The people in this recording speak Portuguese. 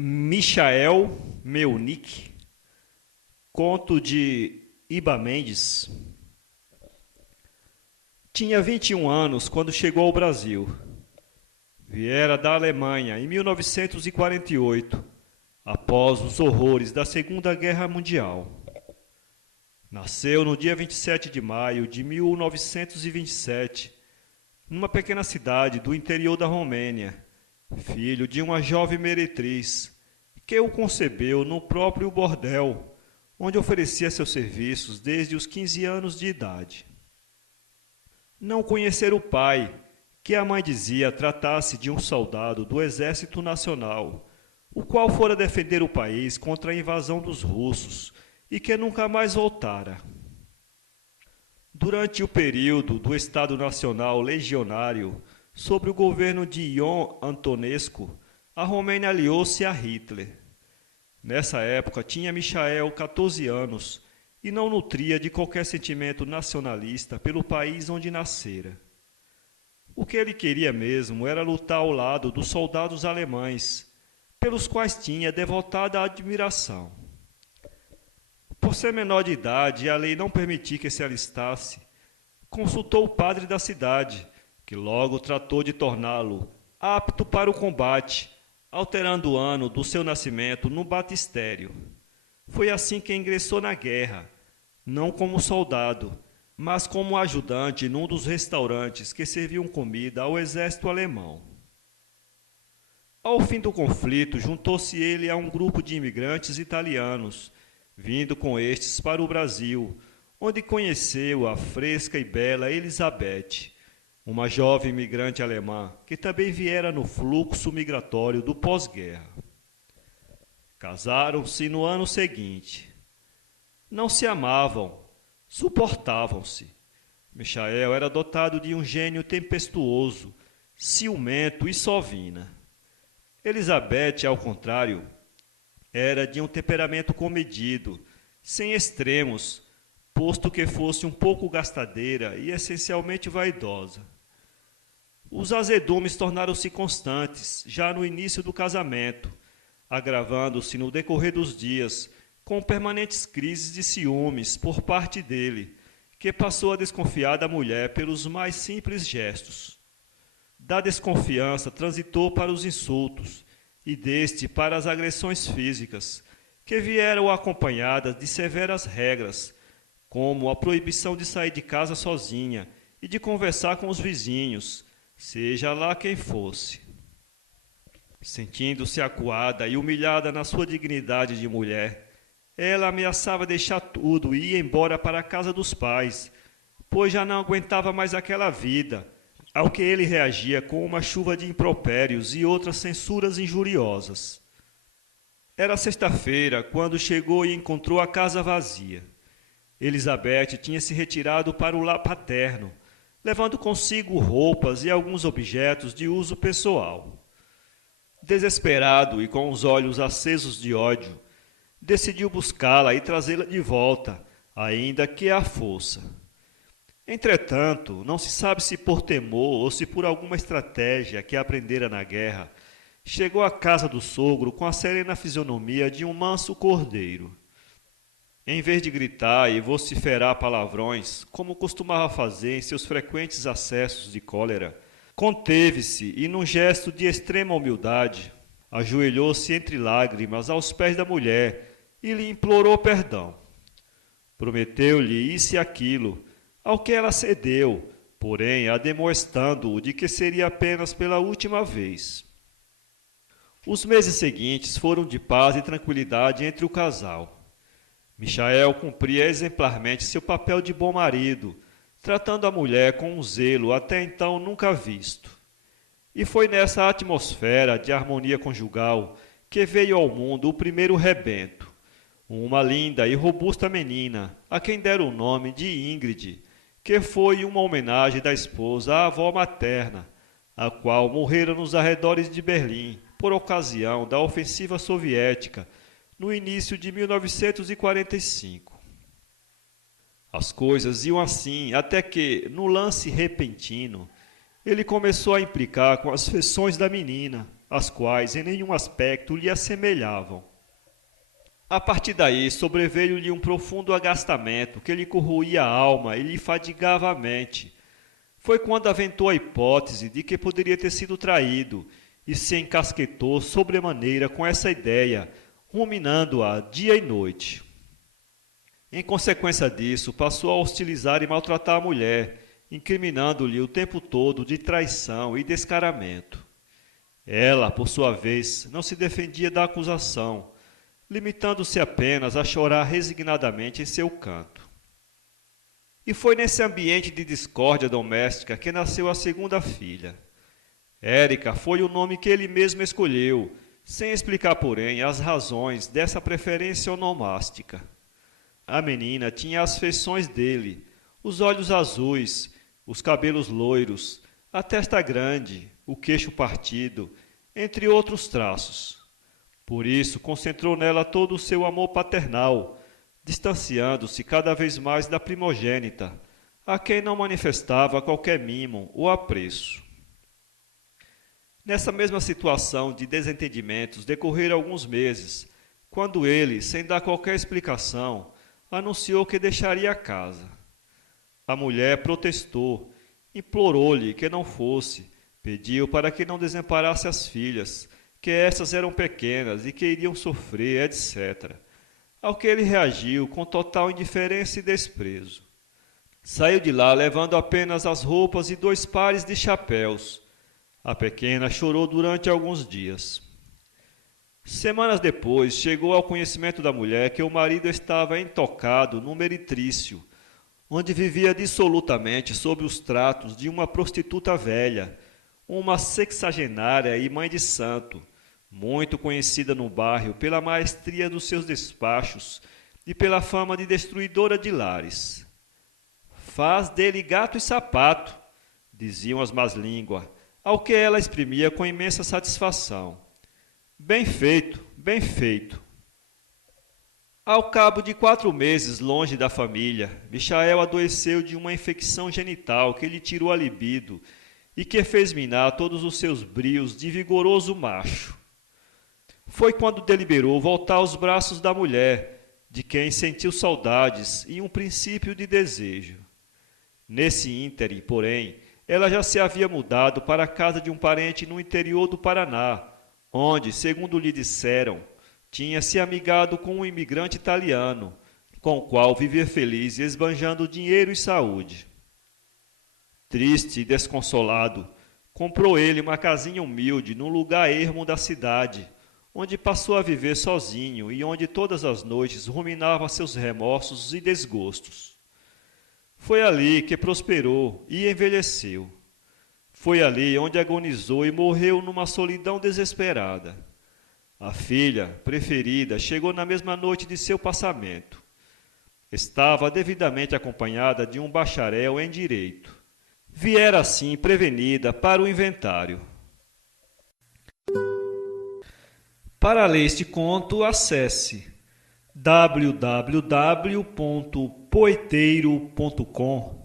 Michael Meunick, conto de Iba Mendes. Tinha 21 anos quando chegou ao Brasil. Viera da Alemanha em 1948, após os horrores da Segunda Guerra Mundial. Nasceu no dia 27 de maio de 1927, numa pequena cidade do interior da Romênia, filho de uma jovem meretriz, que o concebeu no próprio bordel, onde oferecia seus serviços desde os 15 anos de idade. Não conhecer o pai, que a mãe dizia tratasse de um soldado do Exército Nacional, o qual fora defender o país contra a invasão dos russos e que nunca mais voltara. Durante o período do Estado Nacional Legionário, sob o governo de Ion Antonescu, a Romênia aliou-se a Hitler. Nessa época tinha Michael 14 anos e não nutria de qualquer sentimento nacionalista pelo país onde nascera. O que ele queria mesmo era lutar ao lado dos soldados alemães, pelos quais tinha devotada admiração. Por ser menor de idade e a lei não permitir que se alistasse, consultou o padre da cidade, que logo tratou de torná-lo apto para o combate, alterando o ano do seu nascimento no batistério. Foi assim que ingressou na guerra, não como soldado, mas como ajudante num dos restaurantes que serviam comida ao exército alemão. Ao fim do conflito, juntou-se ele a um grupo de imigrantes italianos, vindo com estes para o Brasil, onde conheceu a fresca e bela Elizabeth, uma jovem imigrante alemã que também viera no fluxo migratório do pós-guerra. Casaram-se no ano seguinte. Não se amavam, suportavam-se. Michael era dotado de um gênio tempestuoso, ciumento e sovina. Elizabeth, ao contrário, era de um temperamento comedido, sem extremos, posto que fosse um pouco gastadeira e essencialmente vaidosa. Os azedumes tornaram-se constantes, já no início do casamento, agravando-se no decorrer dos dias, com permanentes crises de ciúmes por parte dele, que passou a desconfiar da mulher pelos mais simples gestos. Da desconfiança transitou para os insultos, e deste para as agressões físicas, que vieram acompanhadas de severas regras, como a proibição de sair de casa sozinha e de conversar com os vizinhos, seja lá quem fosse. Sentindo-se acuada e humilhada na sua dignidade de mulher, ela ameaçava deixar tudo e ir embora para a casa dos pais, pois já não aguentava mais aquela vida, ao que ele reagia com uma chuva de impropérios e outras censuras injuriosas. Era sexta-feira, quando chegou e encontrou a casa vazia. Elizabeth tinha se retirado para o lar paterno, levando consigo roupas e alguns objetos de uso pessoal. Desesperado e com os olhos acesos de ódio, decidiu buscá-la e trazê-la de volta, ainda que à força. Entretanto, não se sabe se por temor ou se por alguma estratégia que aprendera na guerra, chegou à casa do sogro com a serena fisionomia de um manso cordeiro. Em vez de gritar e vociferar palavrões, como costumava fazer em seus frequentes acessos de cólera, conteve-se e, num gesto de extrema humildade, ajoelhou-se entre lágrimas aos pés da mulher e lhe implorou perdão. Prometeu-lhe isso e aquilo, ao que ela cedeu, porém ademoestando-o de que seria apenas pela última vez. Os meses seguintes foram de paz e tranquilidade entre o casal. Michael cumpria exemplarmente seu papel de bom marido, tratando a mulher com um zelo até então nunca visto. E foi nessa atmosfera de harmonia conjugal que veio ao mundo o primeiro rebento, uma linda e robusta menina, a quem deram o nome de Ingrid, que foi uma homenagem da esposa à avó materna, a qual morrera nos arredores de Berlim, por ocasião da ofensiva soviética, no início de 1945. As coisas iam assim até que, no lance repentino, ele começou a implicar com as feições da menina, as quais em nenhum aspecto lhe assemelhavam. A partir daí, sobreveio-lhe um profundo agastamento que lhe corroía a alma e lhe fadigava a mente. Foi quando aventou a hipótese de que poderia ter sido traído e se encasquetou sobremaneira com essa ideia, ruminando-a dia e noite. Em consequência disso, passou a hostilizar e maltratar a mulher, incriminando-lhe o tempo todo de traição e descaramento. Ela, por sua vez, não se defendia da acusação, limitando-se apenas a chorar resignadamente em seu canto. E foi nesse ambiente de discórdia doméstica que nasceu a segunda filha. Érica foi o nome que ele mesmo escolheu, sem explicar, porém, as razões dessa preferência onomástica. A menina tinha as feições dele, os olhos azuis, os cabelos loiros, a testa grande, o queixo partido, entre outros traços. Por isso, concentrou nela todo o seu amor paternal, distanciando-se cada vez mais da primogênita, a quem não manifestava qualquer mimo ou apreço. Nessa mesma situação de desentendimentos decorreram alguns meses, quando ele, sem dar qualquer explicação, anunciou que deixaria a casa. A mulher protestou, implorou-lhe que não fosse, pediu para que não desamparasse as filhas, que estas eram pequenas e que iriam sofrer, etc. Ao que ele reagiu com total indiferença e desprezo. Saiu de lá levando apenas as roupas e 2 pares de chapéus. A pequena chorou durante alguns dias. Semanas depois, chegou ao conhecimento da mulher que o marido estava entocado no meretrício, onde vivia dissolutamente sob os tratos de uma prostituta velha, uma sexagenária e mãe de santo, muito conhecida no bairro pela maestria dos seus despachos e pela fama de destruidora de lares. Faz dele gato e sapato, diziam as más línguas, ao que ela exprimia com imensa satisfação. Bem feito, bem feito. Ao cabo de 4 meses longe da família, Michael adoeceu de uma infecção genital que lhe tirou a libido e que fez minar todos os seus brios de vigoroso macho. Foi quando deliberou voltar aos braços da mulher, de quem sentiu saudades e um princípio de desejo. Nesse ínterim, porém, ela já se havia mudado para a casa de um parente no interior do Paraná, onde, segundo lhe disseram, tinha se amigado com um imigrante italiano, com o qual vivia feliz e esbanjando dinheiro e saúde. Triste e desconsolado, comprou ele uma casinha humilde num lugar ermo da cidade, onde passou a viver sozinho e onde todas as noites ruminava seus remorsos e desgostos. Foi ali que prosperou e envelheceu. Foi ali onde agonizou e morreu numa solidão desesperada. A filha, preferida, chegou na mesma noite de seu passamento. Estava devidamente acompanhada de um bacharel em direito. Viera assim prevenida para o inventário. Para ler este conto, acesse www.poeteiro.com.